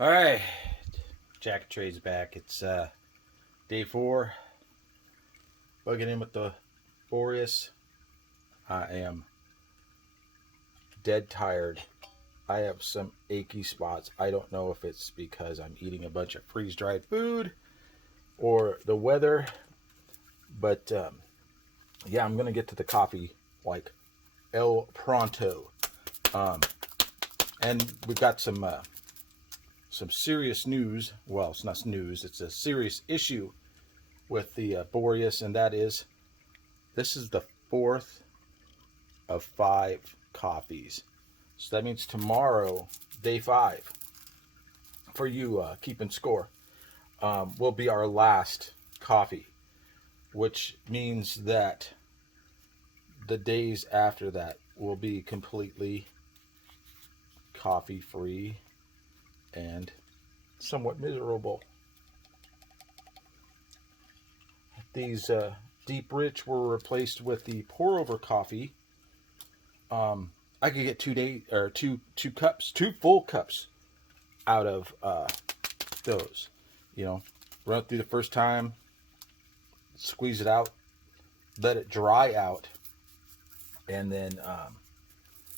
All right, Jack Trade's back. It's day 4. Bugging in with the Boreas. I am dead tired. I have some achy spots. I don't know if it's because I'm eating a bunch of freeze-dried food or the weather, but yeah, I'm gonna get to the coffee like El Pronto. Um, and we've got some serious news. Well, it's not news. It's a serious issue with the Boreas, and that is this is the 4th of 5 coffees. So that means tomorrow, day 5, for you keeping score, will be our last coffee, which means that the days after that will be completely coffee free and somewhat miserable. These deep rich were replaced with the pour over coffee. I could get two cups, 2 full cups out of those. You know, run it through the first time, squeeze it out, let it dry out, and then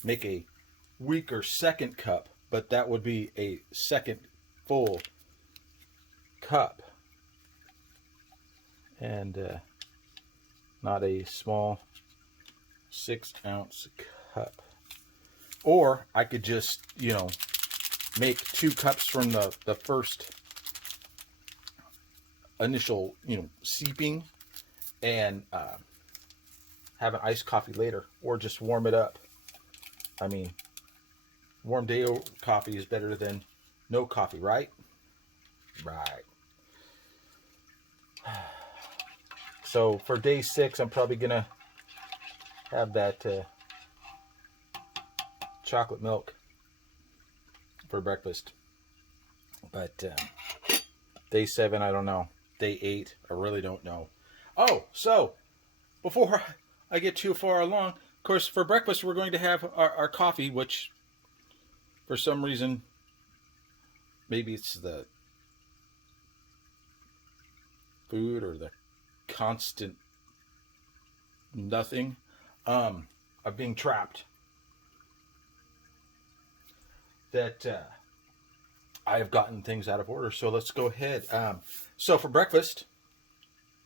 make a weaker second cup. But that would be a second full cup, and not a small 6-ounce cup. Or I could just, make 2 cups from the first initial, seeping, and have an iced coffee later, or just warm it up. I mean, warm day coffee is better than no coffee, right? Right. So for day 6, I'm probably gonna have that chocolate milk for breakfast. But day 7, I don't know. Day 8, I really don't know. Oh, so before I get too far along, of course, for breakfast, we're going to have our coffee, which for some reason, maybe it's the food or the constant nothing of being trapped, that I have gotten things out of order. So let's go ahead. So for breakfast,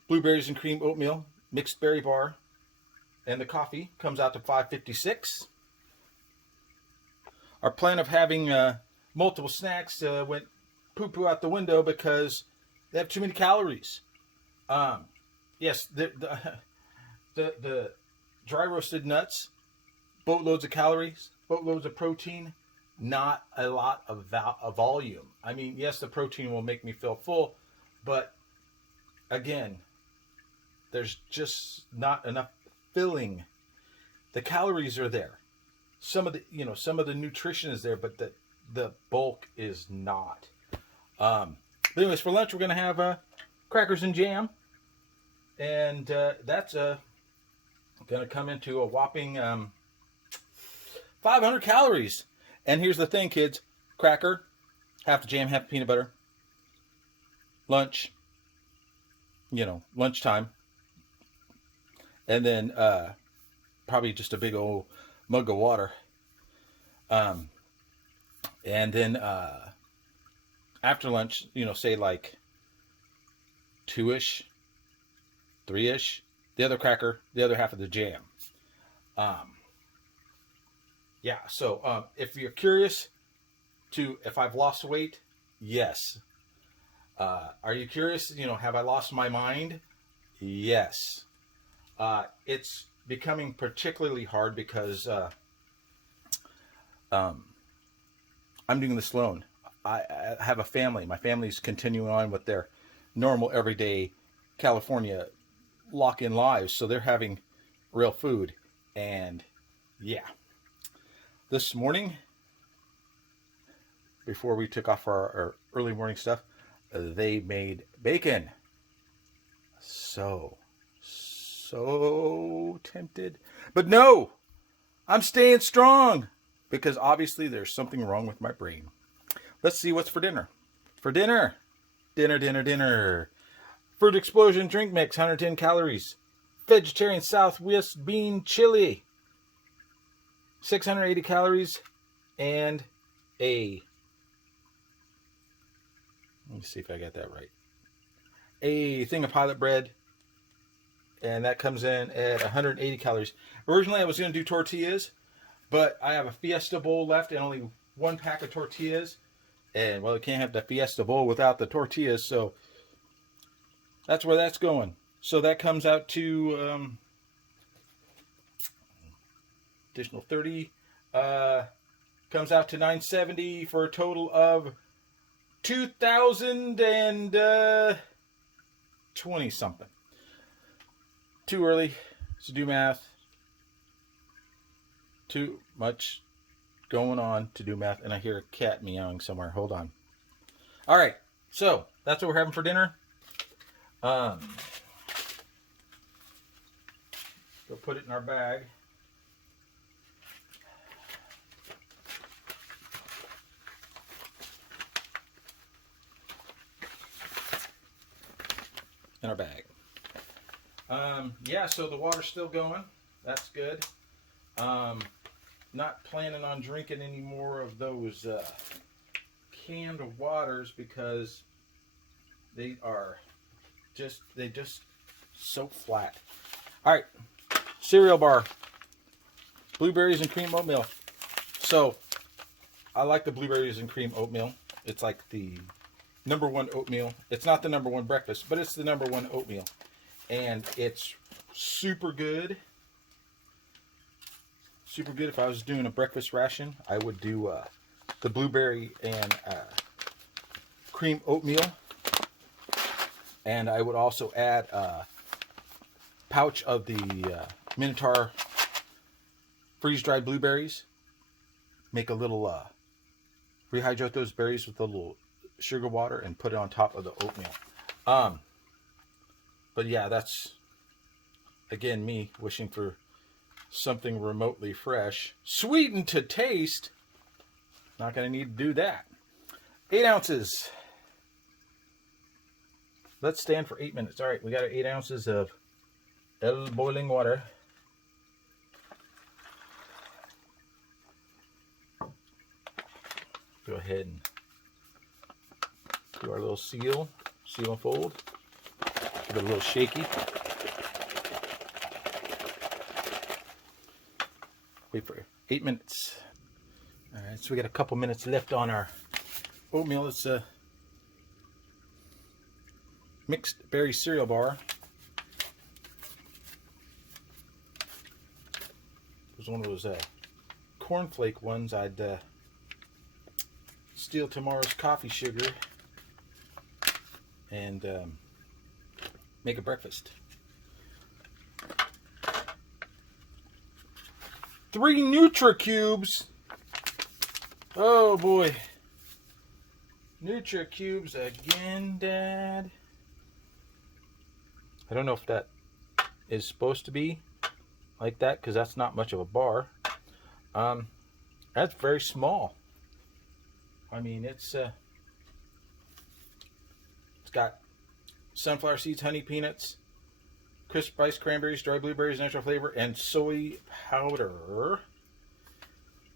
blueberries and cream oatmeal, mixed berry bar, and the coffee comes out to $5.56. Our plan of having multiple snacks went poo-poo out the window because they have too many calories. Yes, the dry roasted nuts, boatloads of calories, boatloads of protein, not a lot of volume. I mean, yes, the protein will make me feel full, but again, there's just not enough filling. The calories are there. Some of the nutrition is there, but the bulk is not. But anyways, for lunch we're gonna have crackers and jam, and that's gonna come into a whopping 500 calories. And here's the thing, kids: cracker, half the jam, half the peanut butter. Lunch, lunchtime, and then probably just a big old mug of water. And then after lunch, say like 2-ish, 3-ish, the other cracker, the other half of the jam. Yeah, so if you're curious if I've lost weight, yes. Are you curious, have I lost my mind? Yes. It's becoming particularly hard because I'm doing this alone. I have a family. My family's continuing on with their normal, everyday California lock-in lives, so they're having real food. And yeah, this morning, before we took off for our early morning stuff, they made bacon. So tempted. But no, I'm staying strong because obviously there's something wrong with my brain. Let's see what's for dinner. For dinner. Dinner. Fruit Explosion drink mix, 110 calories. Vegetarian Southwest bean chili, 680 calories. And let me see if I got that right. A thing of pilot bread, and that comes in at 180 calories. Originally, I was going to do tortillas, but I have a Fiesta bowl left and only one pack of tortillas. And, well, you can't have the Fiesta bowl without the tortillas, so that's where that's going. So that comes out to additional 30. Comes out to 970 for a total of 2,020 something. Too early to do math. Too much going on to do math, and I hear a cat meowing somewhere. Hold on. All right, so that's what we're having for dinner. Go put it in our bag. In our bag. Yeah, so the water's still going. That's good. Not planning on drinking any more of those canned waters because they just so flat. All right, cereal bar, blueberries and cream oatmeal. So I like the blueberries and cream oatmeal. It's like the number one oatmeal. It's not the number one breakfast, but it's the number one oatmeal. And it's super good. Super good. If I was doing a breakfast ration, I would do the blueberry and cream oatmeal. And I would also add a pouch of the Minotaur freeze-dried blueberries. Make a little, rehydrate those berries with a little sugar water and put it on top of the oatmeal. But yeah, that's, again, me wishing for something remotely fresh. Sweetened to taste. Not going to need to do that. 8 ounces. Let's stand for 8 minutes. All right, we got our 8 ounces of boiling water. Go ahead and do our little seal and fold. Give it a little shaky. Wait for 8 minutes. All right, so we got a couple minutes left on our oatmeal. It's a mixed berry cereal bar. It was one of those cornflake ones. I'd steal tomorrow's coffee sugar and make a breakfast. 3 Nutri-Cubes. Oh boy. Nutri-Cubes again, Dad. I don't know if that is supposed to be like that because that's not much of a bar. That's very small. I mean, it's got sunflower seeds, honey, peanuts, crisp spiced cranberries, dry blueberries, natural flavor, and soy powder.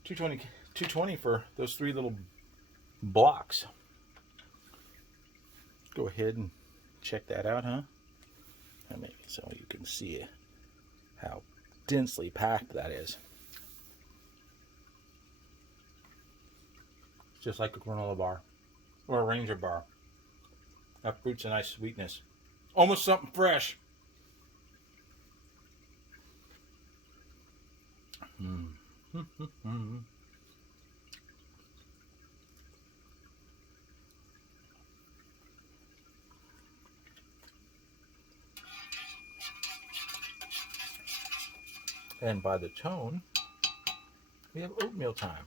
$2.20 for those 3 little blocks. Go ahead and check that out, huh? Maybe so you can see how densely packed that is. It's just like a granola bar or a Ranger bar. That fruit's a nice sweetness. Almost something fresh. And by the tone, we have oatmeal time.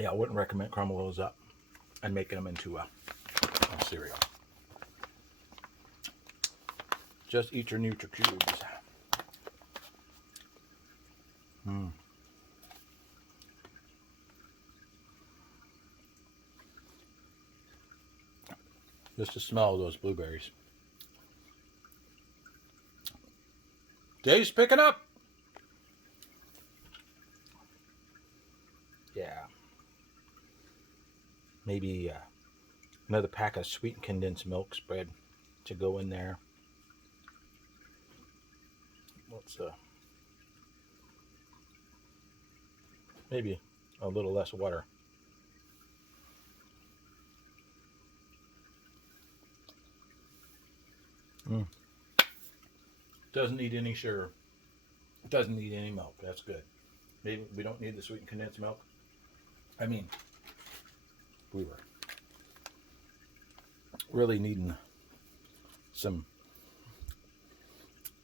Yeah, I wouldn't recommend crumbling those up and making them into a cereal. Just eat your Nutri-Cubes. Mm. Just the smell of those blueberries. Day's picking up. Yeah. Maybe another pack of sweetened condensed milk spread to go in there. Let's maybe a little less water. Mm. Doesn't need any sugar. Doesn't need any milk. That's good. Maybe we don't need the sweetened condensed milk. I mean, we were really needing some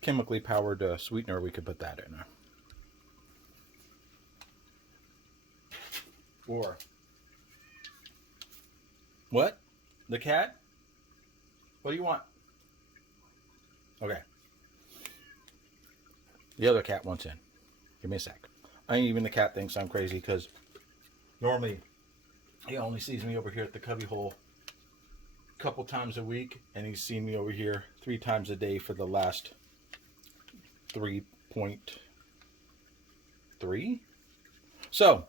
chemically powered sweetener. We could put that in there. Or what? The cat? What do you want? Okay. The other cat wants in. Give me a sec. Even the cat thinks I'm crazy because normally he only sees me over here at the cubby hole a couple times a week, and he's seen me over here 3 times a day for the last 3.3. So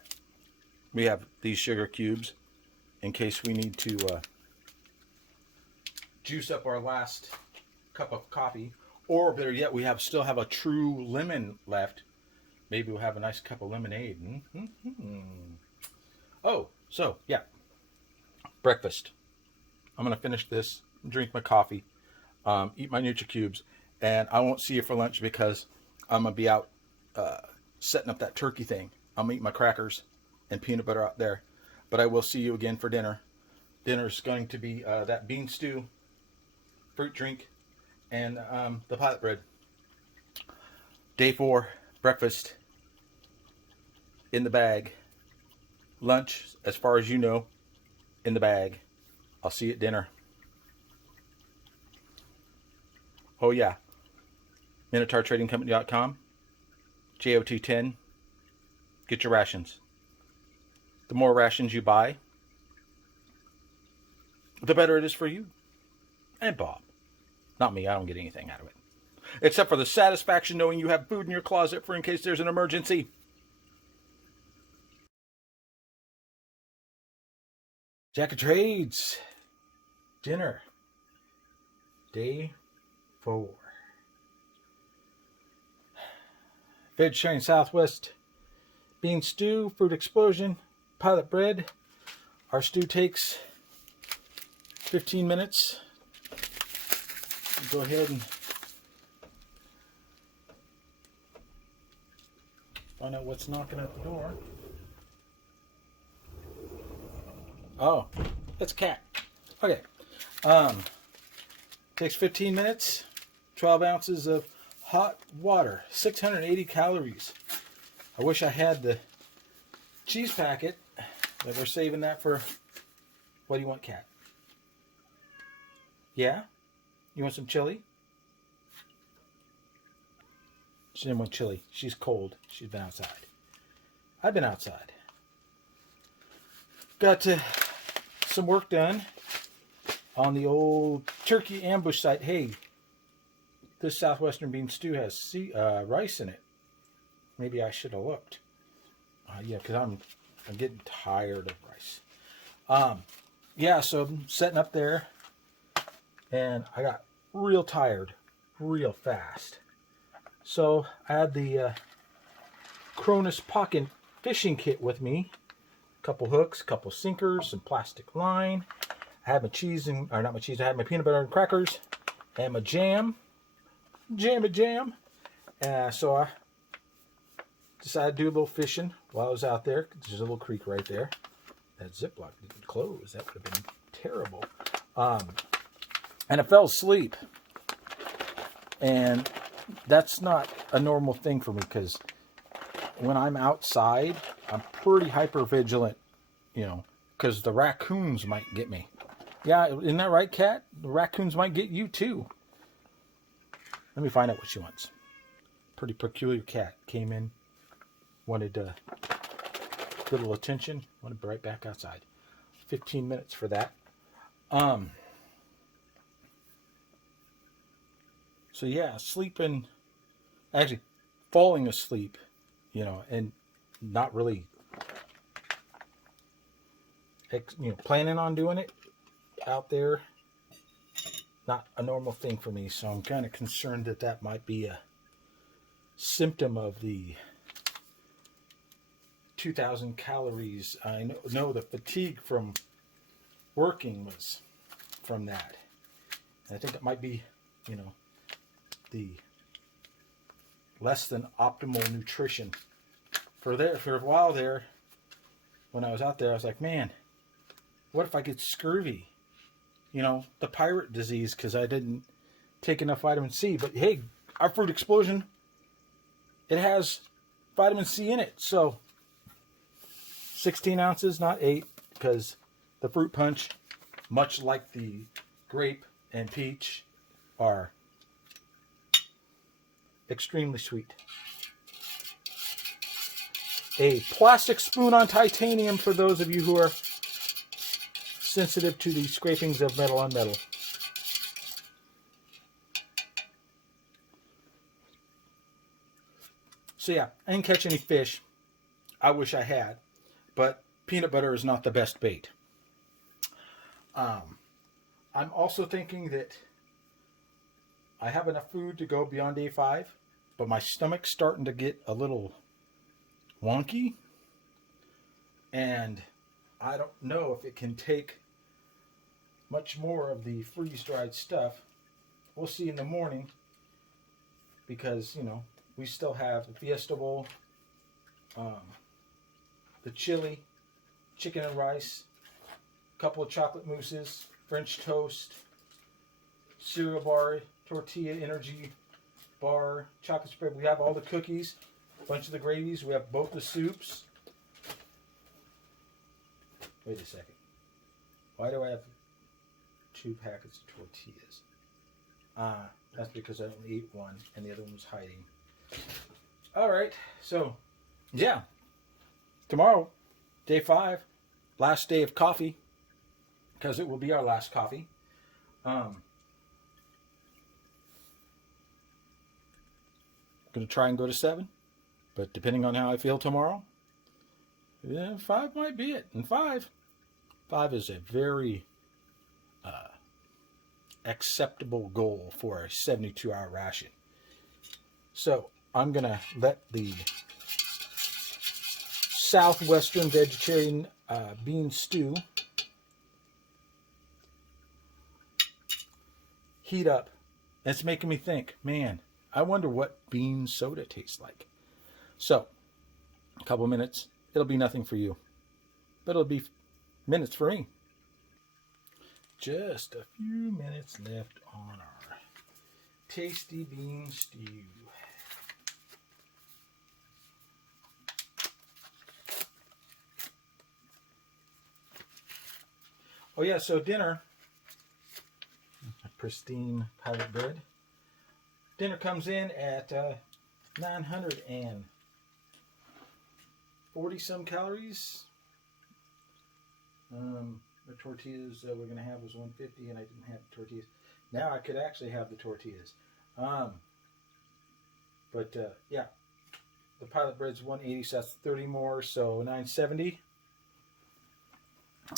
we have these sugar cubes in case we need to juice up our last cup of coffee, or better yet, we still have a true lemon left. Maybe we'll have a nice cup of lemonade. Mm-hmm. Oh, so yeah, breakfast. I'm gonna finish this, drink my coffee, eat my NutriCubes, and I won't see you for lunch because I'm gonna be out setting up that turkey thing. I'm gonna eat my crackers and peanut butter out there, but I will see you again for dinner. Dinner's going to be that bean stew, fruit drink, and the pilot bread. Day 4, breakfast in the bag. Lunch, as far as you know, in the bag. I'll see you at dinner. Oh yeah, MinotaurTradingCompany.com, JOT10. Get your rations. The more rations you buy, the better it is for you and Bob. Not me, I don't get anything out of it. Except for the satisfaction knowing you have food in your closet for in case there's an emergency. Jack of Trades. Dinner. Day 4. Vegetarian Southwest bean stew, fruit explosion, pilot bread. Our stew takes 15 minutes. Go ahead and find out what's knocking at the door. Oh, it's a cat. Okay. Takes 15 minutes. 12 ounces of hot water. 680 calories. I wish I had the cheese packet, but we're saving that for... What do you want, cat? Yeah? You want some chili? She didn't want chili. She's cold. She's been outside. I've been outside. Got some work done on the old turkey ambush site. Hey, this Southwestern bean stew has rice in it. Maybe I should have looked. Yeah, because I'm getting tired of rice. Yeah, so I'm setting up there, and I got real tired real fast. So I had the Cronus Pocket fishing kit with me. A couple hooks, a couple sinkers, some plastic line. I had my cheese and, or not my cheese, I had my peanut butter and crackers and my jam. Jam. So I decided to do a little fishing while I was out there. There's a little creek right there. That Ziploc didn't close. That would have been terrible. And I fell asleep. And that's not a normal thing for me because when I'm outside, I'm pretty hyper vigilant, because the raccoons might get me. Yeah, isn't that right, cat? The raccoons might get you too. Let me find out what she wants. Pretty peculiar cat. Came in wanted a little attention. Want to be right back outside. 15 minutes for that. So yeah, sleeping, actually falling asleep, and not really, planning on doing it out there. Not a normal thing for me. So I'm kind of concerned that that might be a symptom of the 2,000 calories. I know the fatigue from working was from that. And I think it might be, the less than optimal nutrition. For a while there, when I was out there, I was like, man, what if I get scurvy? The pirate disease, because I didn't take enough vitamin C. But hey, our fruit explosion, it has vitamin C in it. So 16 ounces, not 8, because the fruit punch, much like the grape and peach, are extremely sweet. A plastic spoon on titanium for those of you who are sensitive to the scrapings of metal on metal. So yeah, I didn't catch any fish. I wish I had, but peanut butter is not the best bait. I'm also thinking that I have enough food to go beyond day 5, but my stomach's starting to get a little wonky, and I don't know if it can take much more of the freeze-dried stuff. We'll see in the morning, because we still have the Fiesta Bowl, the chili, chicken and rice, a couple of chocolate mousses, French toast, cereal bar, tortilla energy bar, chocolate spread. We have all the cookies, a bunch of the gravies. We have both the soups. Wait a second. Why do I have 2 packets of tortillas? That's because I only ate one and the other one was hiding. All right. So, yeah. Tomorrow, day 5, last day of coffee, because it will be our last coffee. Going to try and go to 7, but depending on how I feel tomorrow, 5 might be it. And 5 is a very acceptable goal for a 72-hour ration. So I'm going to let the Southwestern vegetarian bean stew heat up. It's making me think, man, I wonder what bean soda tastes like. So, a couple minutes. It'll be nothing for you, but it'll be minutes for me. Just a few minutes left on our tasty bean stew. Oh yeah, so dinner, a pristine pilot bread. Dinner comes in at 940 some calories. The tortillas we're going to have was 150, and I didn't have the tortillas. Now I could actually have the tortillas. Yeah, the pilot bread's 180, so that's 30 more, so 970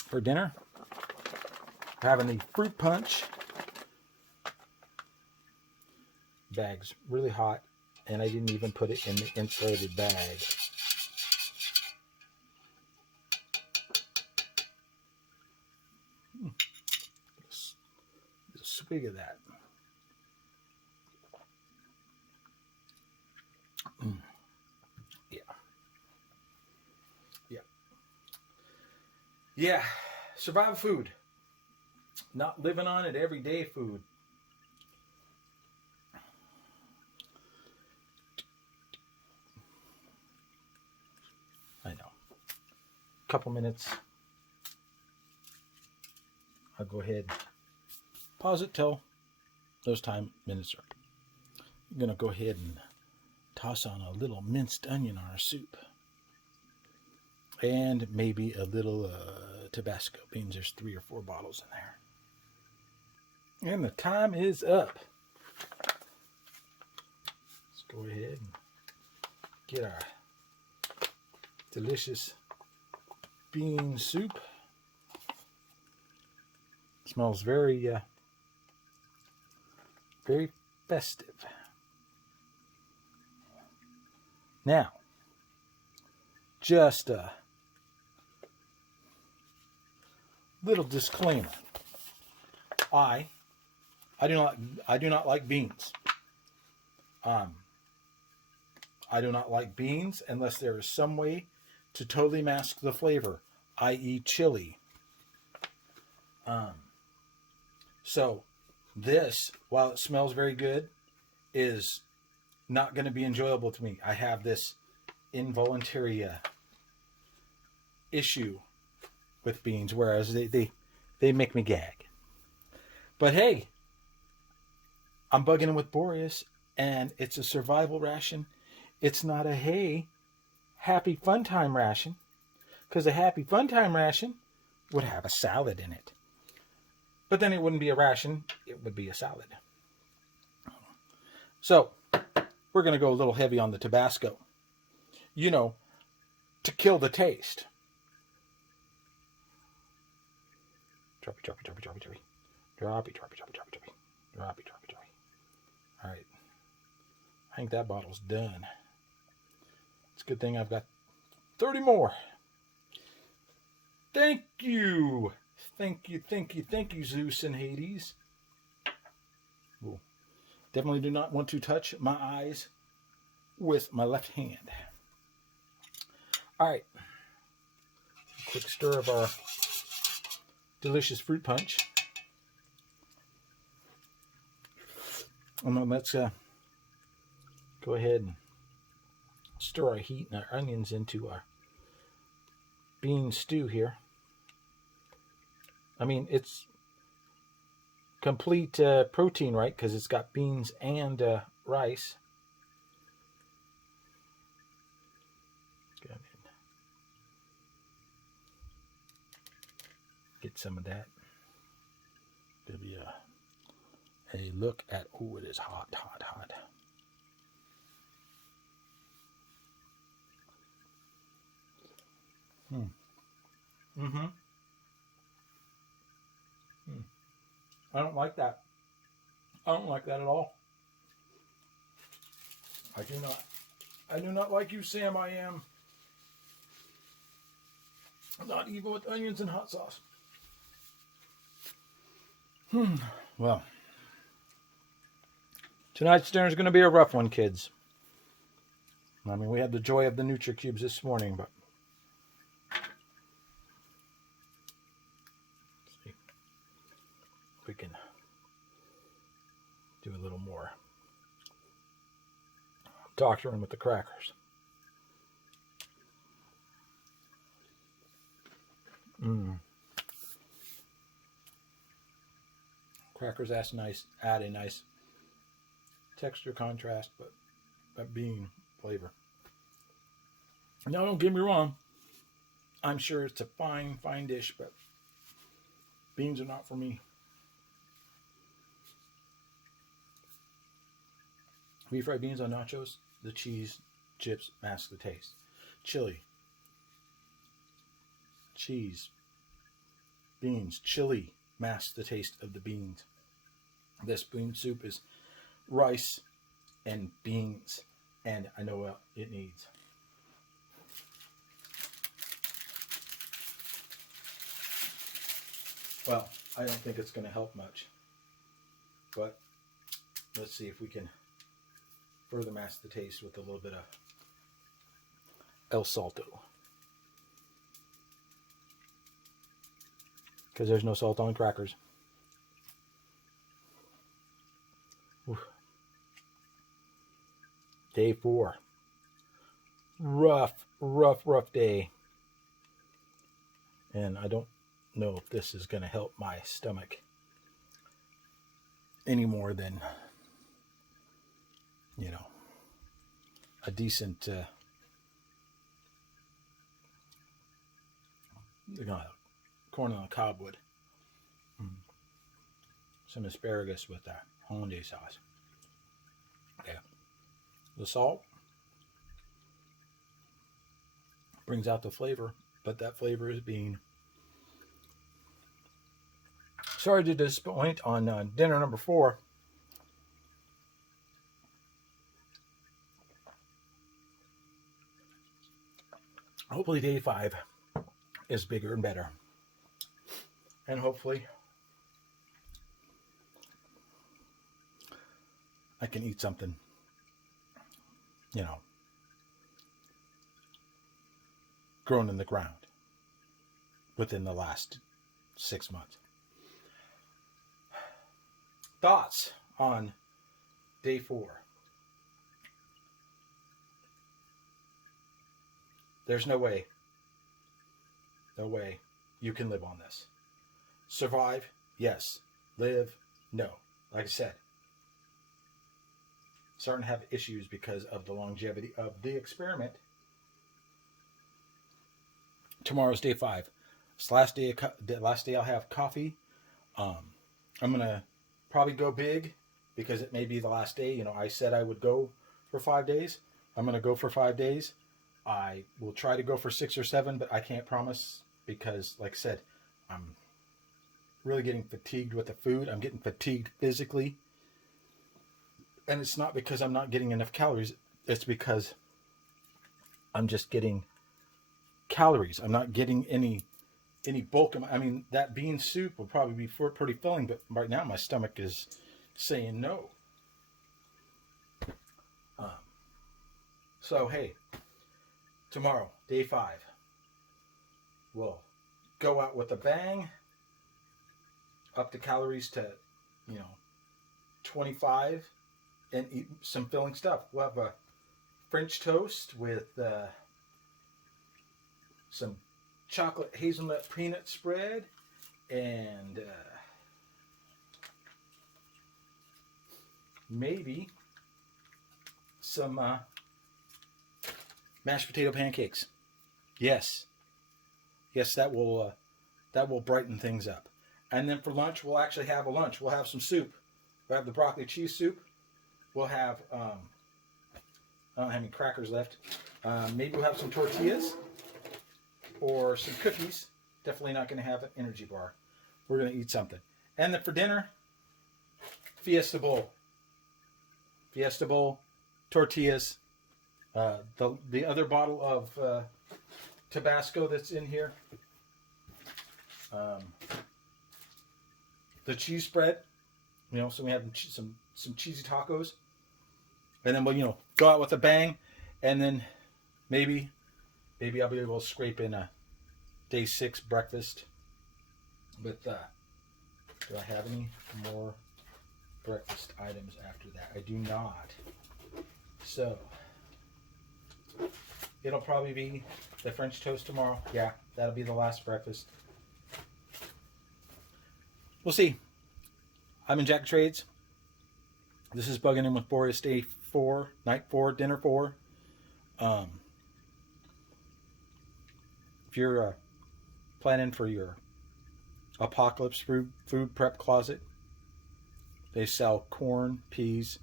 for dinner. We're having the fruit punch. Bag's really hot, and I didn't even put it in the insulated bag. Swig of that. Yeah. Survival food. Not living on it, everyday food. I know. Couple minutes. I'll go ahead. Pause it till those minutes are. I'm going to go ahead and toss on a little minced onion on our soup. and maybe a little Tabasco beans. There's 3 or 4 bottles in there. And the time is up. Let's go ahead and get our delicious bean soup. It smells very, very festive. Now, just a little disclaimer. I do not like beans. I do not like beans unless there is some way to totally mask the flavor, i.e. chili. So this, while it smells very good, is not going to be enjoyable to me. I have this involuntary issue with beans, whereas they make me gag. But hey, I'm bugging with Boreas, and it's a survival ration. It's not a happy fun time ration, because a happy fun time ration would have a salad in it. But then it wouldn't be a ration, it would be a salad. So, we're going to go a little heavy on the Tabasco. You know, to kill the taste. Droppy, droppy, droppy, droppy, droppy. Droppy, droppy, droppy, droppy, droppy. Droppy, droppy, droppy. All right. I think that bottle's done. It's a good thing I've got 30 more. Thank you. Thank you, thank you, thank you, Zeus and Hades. Ooh. Definitely do not want to touch my eyes with my left hand. All right. Quick stir of our delicious fruit punch. And then let's go ahead and stir our heat and our onions into our bean stew here. I mean, it's complete protein, right? Because it's got beans and rice. Go ahead. Get some of that. Give you a look at, oh, it is hot, hot, hot. Mm-hmm. I don't like that. I don't like that at all. I do not. I do not like you, Sam. I am not even with onions and hot sauce. Well, tonight's dinner is going to be a rough one, kids. I mean, we had the joy of the NutriCubes this morning, but let's see if we can do a little more doctoring with the crackers. Crackers add a nice texture contrast, but that bean flavor. Now, don't get me wrong. I'm sure it's a fine, fine dish, but beans are not for me. Refried beans on nachos, the cheese chips mask the taste. Chili, cheese, beans, chili masks the taste of the beans. This bean soup is rice and beans, and I know what it needs. Well, I don't think it's going to help much, but let's see if we can further mask the taste with a little bit of El Salto, because there's no salt on crackers. Oof. Day 4. Rough day. And I don't know if this is going to help my stomach any more than, you know, a decent corn on the cob wood. Some asparagus with hollandaise sauce. Okay. The salt brings out the flavor, but that flavor is being. Sorry to disappoint on dinner number 4. Hopefully day 5 is bigger and better. And hopefully I can eat something, grown in the ground within the last 6 months. Thoughts on day 4? There's no way you can live on this. Survive? Yes. Live? No. Like I said, starting to have issues because of the longevity of the experiment. Tomorrow's day 5. It's the last day I'll have coffee. I'm gonna probably go big because it may be the last day. I said I would go for 5 days. I'm gonna go for 5 days. I will try to go for 6 or 7, but I can't promise because, like I said, I'm really getting fatigued with the food. I'm getting fatigued physically. And it's not because I'm not getting enough calories. It's because I'm just getting calories. I'm not getting any bulk. I mean, that bean soup will probably be pretty filling, but right now my stomach is saying no. So, hey, tomorrow, day 5, we'll go out with a bang, up the calories to, 25, and eat some filling stuff. We'll have a French toast with some chocolate hazelnut peanut spread and maybe some mashed potato pancakes. Yes, that will brighten things up. And then for lunch, we'll actually have a lunch. We'll have some soup. We'll have the broccoli cheese soup. We'll have I don't have any crackers left. Maybe we'll have some tortillas or some cookies. Definitely not going to have an energy bar. We're going to eat something. And then for dinner, Fiesta Bowl. Fiesta Bowl, tortillas. The other bottle of Tabasco that's in here. The cheese spread. So we have some cheesy tacos. And then we'll, go out with a bang. And then maybe I'll be able to scrape in a day 6 breakfast. But do I have any more breakfast items after that? I do not. So it'll probably be the French toast tomorrow. Yeah, that'll be the last breakfast. We'll see. I'm in Jack Trades. This is Bugging In with Boreas, day 4, night 4, dinner 4. If you're planning for your apocalypse food prep closet, they sell corn, peas,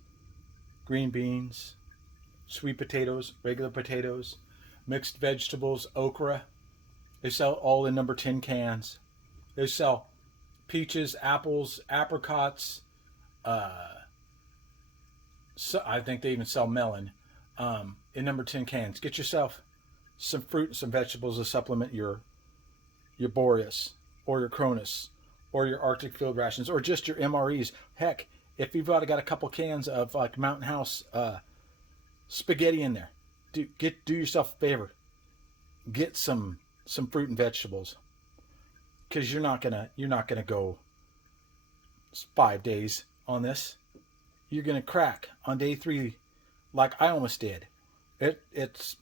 green beans, sweet potatoes, regular potatoes, mixed vegetables, okra. They sell all in number 10 cans. They sell peaches, apples, apricots. So I think they even sell melon in number 10 cans. Get yourself some fruit and some vegetables to supplement your Boreas or your Cronus or your Arctic field rations or just your MREs. Heck, if you've got a couple cans of like Mountain House spaghetti in there, do yourself a favor. Get some fruit and vegetables, because you're not gonna go 5 days on this. You're gonna crack on day 3, like I almost did. It's.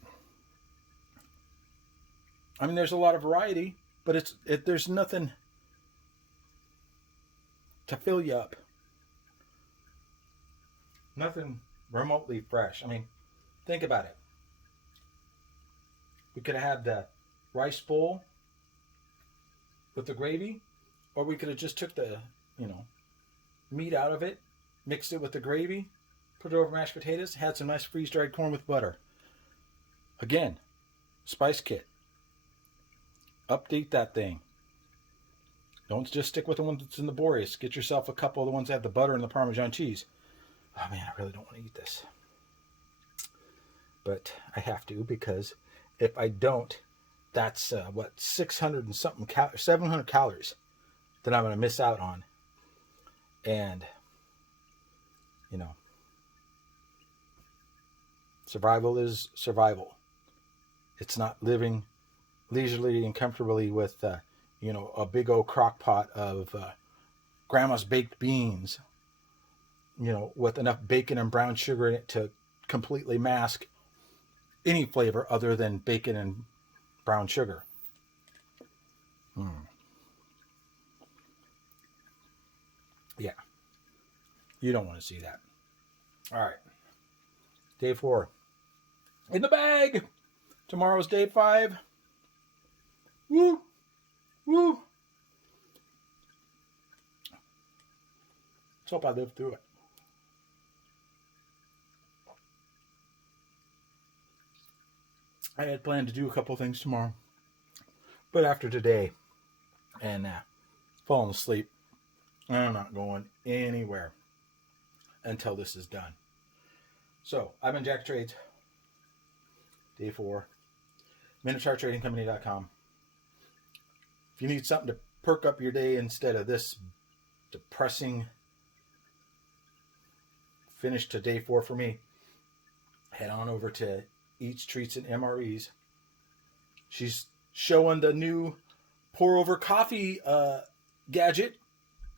I mean, there's a lot of variety, but there's nothing to fill you up. Nothing remotely fresh. I mean, think about it. We could have had the rice bowl with the gravy, or we could have just took the, you know, meat out of it, mixed it with the gravy, put it over mashed potatoes, had some nice freeze-dried corn with butter. Again, spice kit. Update that thing. Don't just stick with the one that's in the Boreas. Get yourself a couple of the ones that have the butter and the Parmesan cheese. Oh man, I really don't want to eat this. But I have to, because if I don't, that's 600 and something, 700 calories that I'm going to miss out on. And, you know, survival is survival. It's not living leisurely and comfortably with, a big old crock pot of grandma's baked beans, with enough bacon and brown sugar in it to completely mask any flavor other than bacon and brown sugar. Yeah. You don't want to see that. All right. Day 4. In the bag. Tomorrow's day 5. Woo. Woo. Let's hope I live through it. I had planned to do a couple things tomorrow. But after today and falling asleep, I'm not going anywhere until this is done. So, I've been Jack Trades. Day 4. MinotaurTradingCompany.com. If you need something to perk up your day instead of this depressing finish to day 4 for me, head on over to Eats, Treats, and MREs. She's showing the new pour over coffee gadget,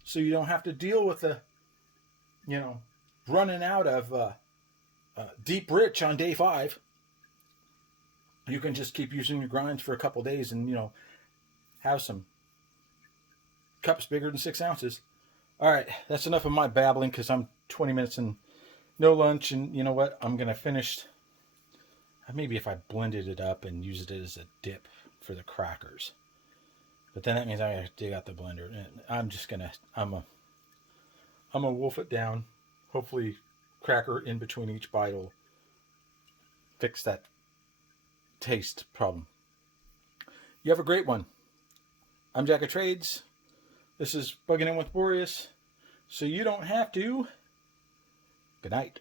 so you don't have to deal with the, running out of Deep Rich on day 5. You can just keep using your grinds for a couple days and, have some cups bigger than 6 ounces. All right, that's enough of my babbling, because I'm 20 minutes and no lunch. And you know what? I'm going to finish. Maybe if I blended it up and used it as a dip for the crackers. But then that means I got to dig out the blender. I'm just going to, I'm going to wolf it down. Hopefully cracker in between each bite will fix that taste problem. You have a great one. I'm Jack of Trades. This is Bugging In with Boreas. So you don't have to. Good night.